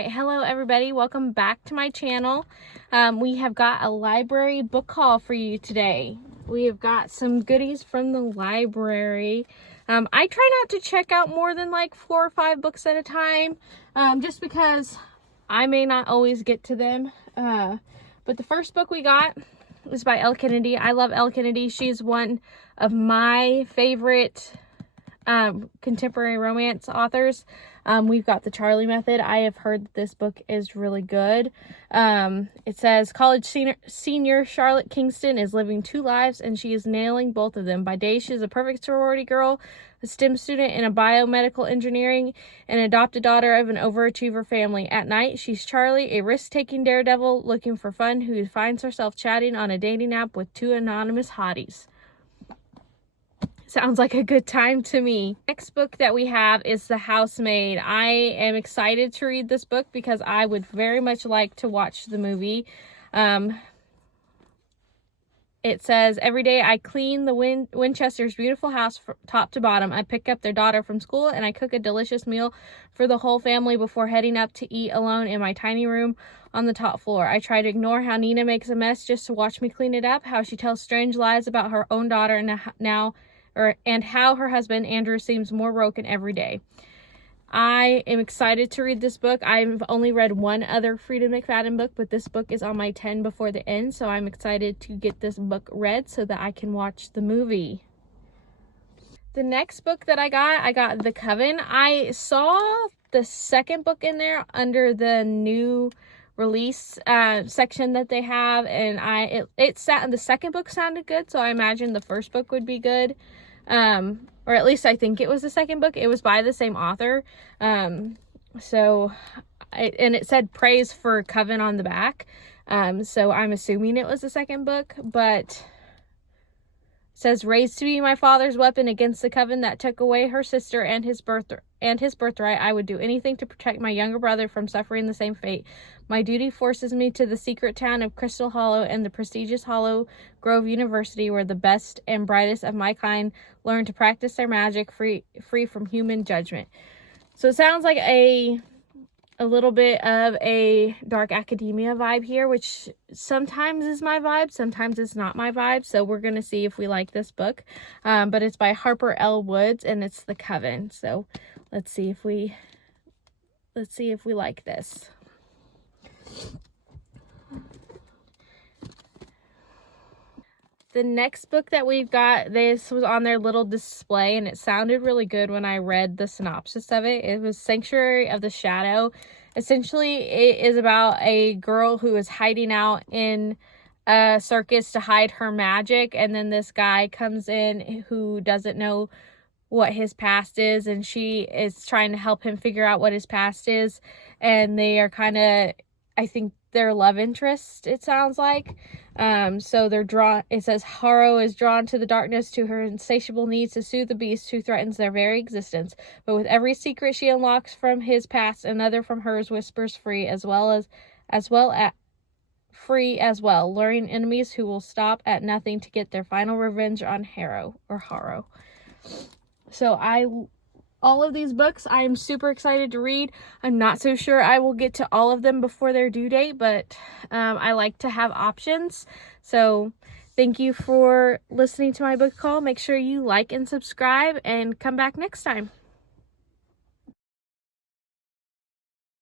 right, hello everybody, welcome back to my channel. We have got a library book haul for you today. We have got some goodies from the library. I try not to check out more than like 4 or 5 books at a time, just because I may not always get to them. But the first book we got was by Elle Kennedy. I love Elle Kennedy. She's one of my favorite contemporary romance authors. We've got The Charlie Method. I have heard that this book is really good. It says college senior Charlotte Kingston is living 2 lives and she is nailing both of them. By day, she is a perfect sorority girl, a STEM student in a biomedical engineering, and adopted daughter of an overachiever family. At night, she's Charlie, a risk-taking daredevil looking for fun who finds herself chatting on a dating app with 2 anonymous hotties. Sounds like a good time to me. Next book that we have is The Housemaid. I am excited to read this book because I would very much like to watch the movie. It says, every day I clean the Winchester's beautiful house from top to bottom. I pick up their daughter from school and I cook a delicious meal for the whole family before heading up to eat alone in my tiny room on the top floor. I try to ignore how Nina makes a mess just to watch me clean it up, how she tells strange lies about her own daughter and how her husband, Andrew, seems more broken every day. I am excited to read this book. I've only read one other Frida McFadden book, but this book is on my 10 before the end, so I'm excited to get this book read so that I can watch the movie. The next book that I got The Coven. I saw the second book in there under the new release section that they have, and the second book sounded good, so I imagine the first book would be good. Or at least I think it was the second book. It was by the same author. And it said praise for Coven on the back. So I'm assuming it was the second book, but it says, raised to be my father's weapon against the coven that took away her sister and his birthright. I would do anything to protect my younger brother from suffering the same fate. My duty forces me to the secret town of Crystal Hollow and the prestigious Hollow Grove University, where the best and brightest of my kind learn to practice their magic free from human judgment. So it sounds like a little bit of a dark academia vibe here, which sometimes is my vibe, sometimes it's not my vibe. So we're going to see if we like this book. But it's by Harper L. Woods and it's The Coven. So let's see if we like this. The next book that we've got, this was on their little display and it sounded really good when I read the synopsis of it. It was Sanctuary of the Shadow. Essentially, it is about a girl who is hiding out in a circus to hide her magic, and then this guy comes in who doesn't know what his past is, and she is trying to help him figure out what his past is, and they are kind of, I think, their love interest, it sounds like. So they're drawn, it says, Harrow is drawn to the darkness, to her insatiable needs to soothe the beast who threatens their very existence. But with every secret she unlocks from his past, another from hers whispers free, as well, luring enemies who will stop at nothing to get their final revenge on Harrow. So all of these books I am super excited to read. I'm not so sure I will get to all of them before their due date, but I like to have options. So thank you for listening to my book haul. Make sure you like and subscribe and come back next time.